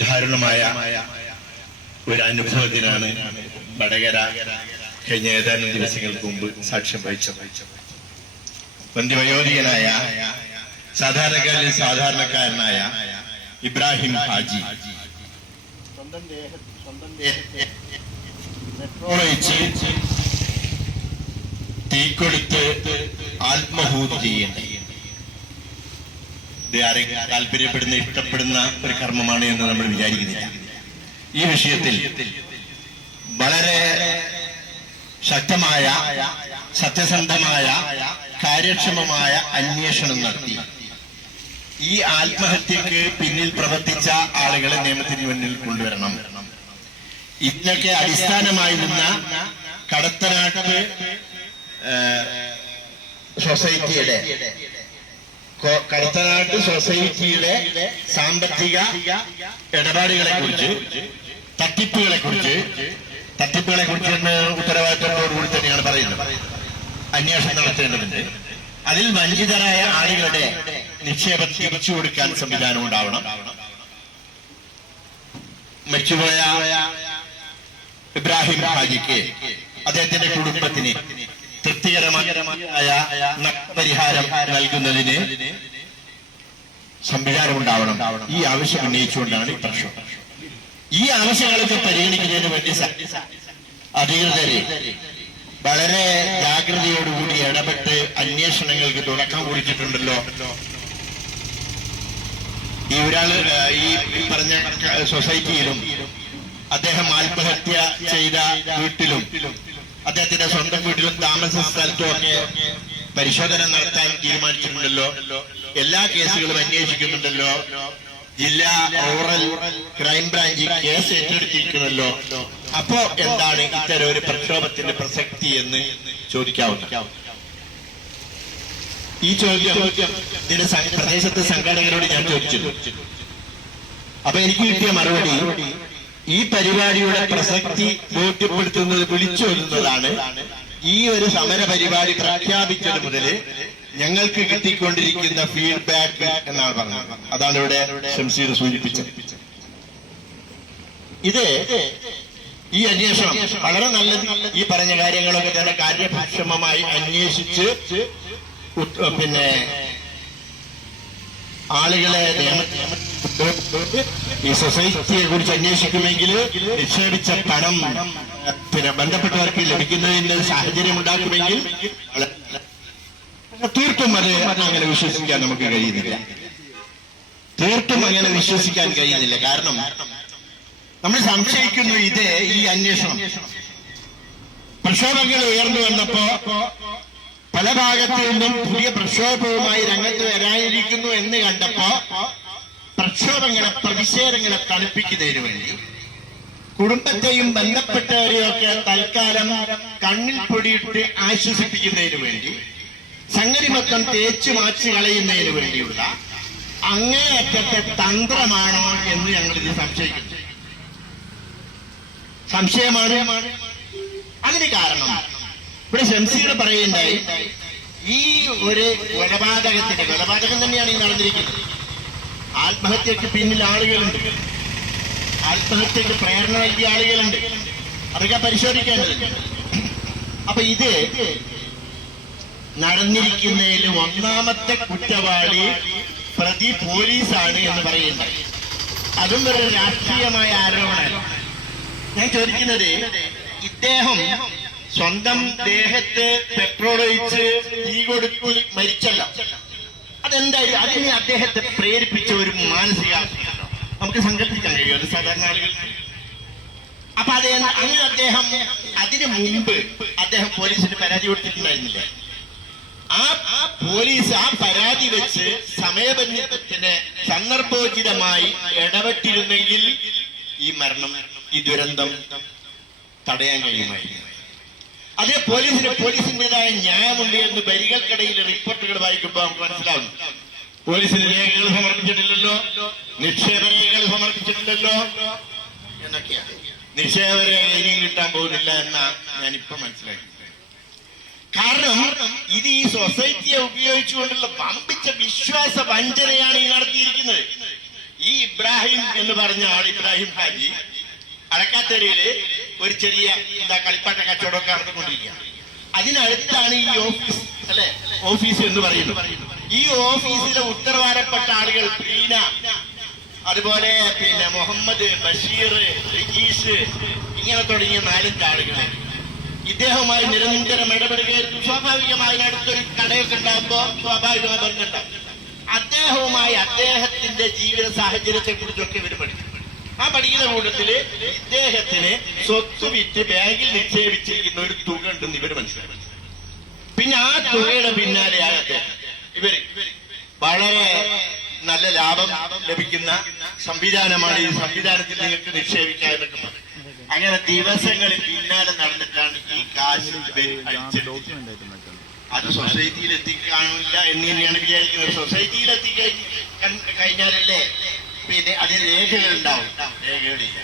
ദാരുണമായ ഒരു അനുഭവത്തിനാണ് വടകര കഴിഞ്ഞ ഏതാനും ദിവസങ്ങൾക്ക് മുമ്പ് സാക്ഷ്യം വഹിച്ചത്. വയോധികനായ സാധാരണക്കാരിൽ സാധാരണക്കാരനായ ഇബ്രാഹിം ഹാജി പെട്രോൾ ഒഴിച്ച് തീക്കൊടുത്ത് ആത്മഹൂതി ചെയ്യേണ്ടി ഇത് ആരെങ്കിലും താല്പര്യപ്പെടുന്ന ഇഷ്ടപ്പെടുന്ന ഒരു കർമ്മമാണ് എന്ന് നമ്മൾ വിചാരിക്കുന്നില്ല. ഈ വിഷയത്തിൽ വളരെ ശക്തമായ സത്യസന്ധമായ കാര്യക്ഷമമായ അന്വേഷണം നടത്തി ഈ ആത്മഹത്യക്ക് പിന്നിൽ പ്രവർത്തിച്ച ആളുകളെ നിയമത്തിന് മുന്നിൽ കൊണ്ടുവരണം. ഇതിനൊക്കെ അടിസ്ഥാനമായി നിന്ന കടത്തനാട്ട് സൊസൈറ്റിയുടെ സാമ്പത്തിക ഇടപാടുകളെ കുറിച്ച് തട്ടിപ്പുകളെ കുറിച്ച് ഉത്തരവാദിത്തത്തോടുകൂടി തന്നെയാണ് പറയുന്നത്. അന്വേഷണം നടത്തേണ്ടതുണ്ട്. അതിൽ വഞ്ചിതരായ ആളുകളുടെ നിക്ഷേപം തിരിച്ചു കൊടുക്കാൻ സംവിധാനം ഉണ്ടാവണം. മരിച്ചുപോയ ഇബ്രാഹിം ഹാജിക്ക് അദ്ദേഹത്തിന്റെ കുടുംബത്തിന് തൃപ്തികരമായ പരിഹാരം നൽകുന്നതിന് സംവിധാനം ഉണ്ടാവണം. ഈ ആവശ്യം ഉന്നയിച്ചുകൊണ്ടാണ് ഈ പ്രശ്നം. ഈ ആവശ്യങ്ങളൊക്കെ പരിഗണിക്കുന്നതിന് വേണ്ടി അധികൃതര് വളരെ ജാഗ്രതയോടുകൂടി ഇടപെട്ട് അന്വേഷണങ്ങൾക്ക് തുടക്കം കുറിച്ചിട്ടുണ്ടല്ലോ. ഈ ഒരാള് ഈ പറഞ്ഞ സൊസൈറ്റിയിലും അദ്ദേഹം ആത്മഹത്യ ചെയ്ത വീട്ടിലും അദ്ദേഹത്തിന്റെ സ്വന്തം വീട്ടിലും താമസ സ്ഥലത്തും ഒക്കെ പരിശോധന നടത്താൻ തീരുമാനിച്ചിട്ടുണ്ടല്ലോ. എല്ലാ കേസുകളും അന്വേഷിക്കുന്നുണ്ടല്ലോ. ജില്ലാ റൂറൽ ക്രൈംബ്രാഞ്ച് കേസ് ഏറ്റെടുത്തിരിക്കുന്നല്ലോ. അപ്പോ എന്താണ് ഇത്തരം ഒരു പ്രക്ഷോഭത്തിന്റെ പ്രസക്തി എന്ന് ചോദിക്കാവുന്ന ഈ ചോദ്യം ഇതിന്റെ പ്രദേശത്തെ സംഘാടകരോട് ഞാൻ ചോദിച്ചു. അപ്പൊ എനിക്ക് കിട്ടിയ മറുപടി ഈ പരിപാടിയുടെ പ്രസക്തി ബോധ്യപ്പെടുത്തുന്നത് വിളിച്ചോതുന്നതാണ്. ഈ ഒരു സമര പരിപാടി പ്രഖ്യാപിച്ചത് മുതല് ഞങ്ങൾക്ക് കിട്ടിക്കൊണ്ടിരിക്കുന്ന ഫീഡ്ബാക്ക് എന്നാണ് പറഞ്ഞത്. അതാണ് ഇവിടെ ഷംസീർ സൂചിപ്പിച്ചത്. ഇത് ഈ അന്വേഷണം വളരെ നല്ലത്. ഈ പറഞ്ഞ കാര്യങ്ങളൊക്കെ തന്നെ കാര്യക്ഷമമായി അന്വേഷിച്ച് പിന്നെ ആളുകളെ ഈ സൊസൈറ്റിയെ കുറിച്ച് അന്വേഷിക്കുമെങ്കിൽ നിക്ഷേപിച്ച പണം പിന്നെ ബന്ധപ്പെട്ടവർക്ക് ലഭിക്കുന്നതിന്റെ സാഹചര്യം ഉണ്ടാക്കുമെങ്കിൽ തീർത്തും അത് അങ്ങനെ വിശ്വസിക്കാൻ നമുക്ക് കഴിയുന്നില്ല. തീർത്തും അങ്ങനെ വിശ്വസിക്കാൻ കഴിയുന്നില്ല. കാരണം നമ്മൾ സംശയിക്കുന്നു ഇത് ഈ അന്വേഷണം പ്രക്ഷോഭങ്ങൾ ഉയർന്നു വന്നപ്പോ പല ഭാഗത്തു നിന്നും പുതിയ പ്രക്ഷോഭവുമായി രംഗത്ത് വരാനിരിക്കുന്നു എന്ന് കണ്ടപ്പോ പ്രതിഷേധങ്ങളെ തണുപ്പിക്കുന്നതിന് വേണ്ടി കുടുംബത്തെയും ബന്ധപ്പെട്ടവരെയും ഒക്കെ തൽക്കാലം കണ്ണിൽ പൊടിയിട്ട് ആശ്വസിപ്പിക്കുന്നതിന് വേണ്ടി സംഗതി മൊത്തം തേച്ചു മാച്ചു കളയുന്നതിന് വേണ്ടിയുള്ള അങ്ങേയറ്റത്തെ തന്ത്രമാണോ എന്ന് ഞങ്ങളിത് സംശയിക്കുന്നു. സംശയമാണ്. അതിന് കാരണം ഇവിടെ ഷംസീർ പറയുണ്ടായി ഈ ഒരു കൊലപാതകം തന്നെയാണ് ഈ നടന്നിരിക്കുന്നത്. ആത്മഹത്യക്ക് പിന്നിൽ ആളുകളുണ്ട്, ആത്മഹത്യക്ക് പ്രേരണ നൽകിയ ആളുകളുണ്ട്, അതൊക്കെ പരിശോധിക്കേണ്ടതുണ്ട്. അപ്പൊ ഇത് നടന്നിരിക്കുന്നതിൽ ഒന്നാമത്തെ കുറ്റവാളി പ്രതി പോലീസാണ് എന്ന് പറയുന്നത്. അതും ഒരു രാഷ്ട്രീയമായ ആരോപണമല്ല. ഞാൻ ചോദിക്കുന്നത്, ഇദ്ദേഹം സ്വന്തം ദേഹത്ത് പെട്രോൾ ഒഴിച്ച് തീ കൊടുത്ത് മരിച്ചല്ല. അതെന്തായാലും അതിന് അദ്ദേഹത്തെ പ്രേരിപ്പിച്ച ഒരു മാനസികാവസ്ഥ നമുക്ക് സങ്കല്പിക്കാൻ കഴിയുമല്ലോ സാധാരണ ആളുകൾ. അപ്പൊ അങ്ങനെ അദ്ദേഹം അതിനു മുമ്പ് അദ്ദേഹം പോലീസിന് പരാതി കൊടുത്തിട്ടുണ്ടായിരുന്നില്ല. ആ പോലീസ് ആ പരാതി വെച്ച് സമയബന്ധിതത്തിന് സന്ദർഭോചിതമായി ഇടപെട്ടിരുന്നെങ്കിൽ ഈ മരണം, ഈ ദുരന്തം തടയാൻ കഴിയുമായിരുന്നു. അതേ പോലീസിന്റേതായ ന്യായമുണ്ട് എന്ന് വരികൾക്കിടയിൽ റിപ്പോർട്ടുകൾ വായിക്കുമ്പോൾ നമുക്ക് മനസ്സിലാവുന്നു. പോലീസിന് രേഖകൾ സമർപ്പിച്ചിട്ടില്ലല്ലോ, നിക്ഷേപ രേഖകൾ സമർപ്പിച്ചിട്ടില്ലല്ലോ എന്നൊക്കെയാണ്. നിക്ഷേപ രേഖ ഇനി കിട്ടാൻ പോകുന്നില്ല എന്നാണ് ഞാനിപ്പോ മനസ്സിലാക്കുന്നത്. കാരണം ഇത് ഈ സൊസൈറ്റിയെ ഉപയോഗിച്ചുകൊണ്ടുള്ള വമ്പിച്ച വിശ്വാസ വഞ്ചനയാണ് ഈ നടത്തിയിരിക്കുന്നത്. ഈ ഇബ്രാഹിം എന്ന് പറഞ്ഞ ആൾ, ഇബ്രാഹിം ഹാജി, അടക്കാത്തേരിയില് ഒരു ചെറിയ കളിപ്പാട്ട കച്ചവടമൊക്കെ നടത്തിക്കൊണ്ടിരിക്കുകയാണ്. അതിനടുത്താണ് ഈ ഓഫീസ്, അല്ലെ, ഓഫീസ് എന്ന് പറയുന്നത്. ഈ ഓഫീസിലെ ഉത്തരവാദപ്പെട്ട ആളുകൾ പ്രീന, അതുപോലെ മുഹമ്മദ്, ബഷീർ, റിജീഷ്, ഇങ്ങനെ തുടങ്ങിയ 4 ആളുകൾ ഇദ്ദേഹവുമായി നിരന്തരം ഇടപെടുകയായിരുന്നു. സ്വാഭാവികമായി അടുത്തൊരു കടയൊക്കെ ഉണ്ടാകുമ്പോൾ സ്വാഭാവികമായി ബന്ധമുണ്ടാകും. അദ്ദേഹവുമായി അദ്ദേഹത്തിന്റെ ജീവിത സാഹചര്യത്തെ കുറിച്ചൊക്കെ ഇവർ പഠിച്ചു. ആ പഠിക്കുന്ന കൂട്ടത്തില് ഇദ്ദേഹത്തിന് സ്വത്ത് വിറ്റ് ബാങ്കിൽ നിക്ഷേപിച്ചിരിക്കുന്ന ഒരു തുക ഉണ്ടെന്ന് ഇവർ മനസ്സിലാക്കി. പിന്നെ ആ തുകയുടെ പിന്നാലെയായ ഇവര് വളരെ നല്ല ലാഭം ലഭിക്കുന്ന സംവിധാനമാണ്, ഈ സംവിധാനത്തിൽ നിങ്ങൾക്ക് നിക്ഷേപിക്കുക എന്നൊക്കെ പറഞ്ഞു. അങ്ങനെ ദിവസങ്ങളിൽ പിന്നാലെ നടന്നിട്ടാണ് ഈ കാശ് അത് സൊസൈറ്റിയിൽ എത്തിക്കാണില്ല എന്ന് തന്നെയാണ് വിചാരിക്കുന്നത്. സൊസൈറ്റിയിൽ എത്തിക്കഴിഞ്ഞാലല്ലേ അതിന് രേഖകൾ ഉണ്ടാവും. രേഖകളില്ല.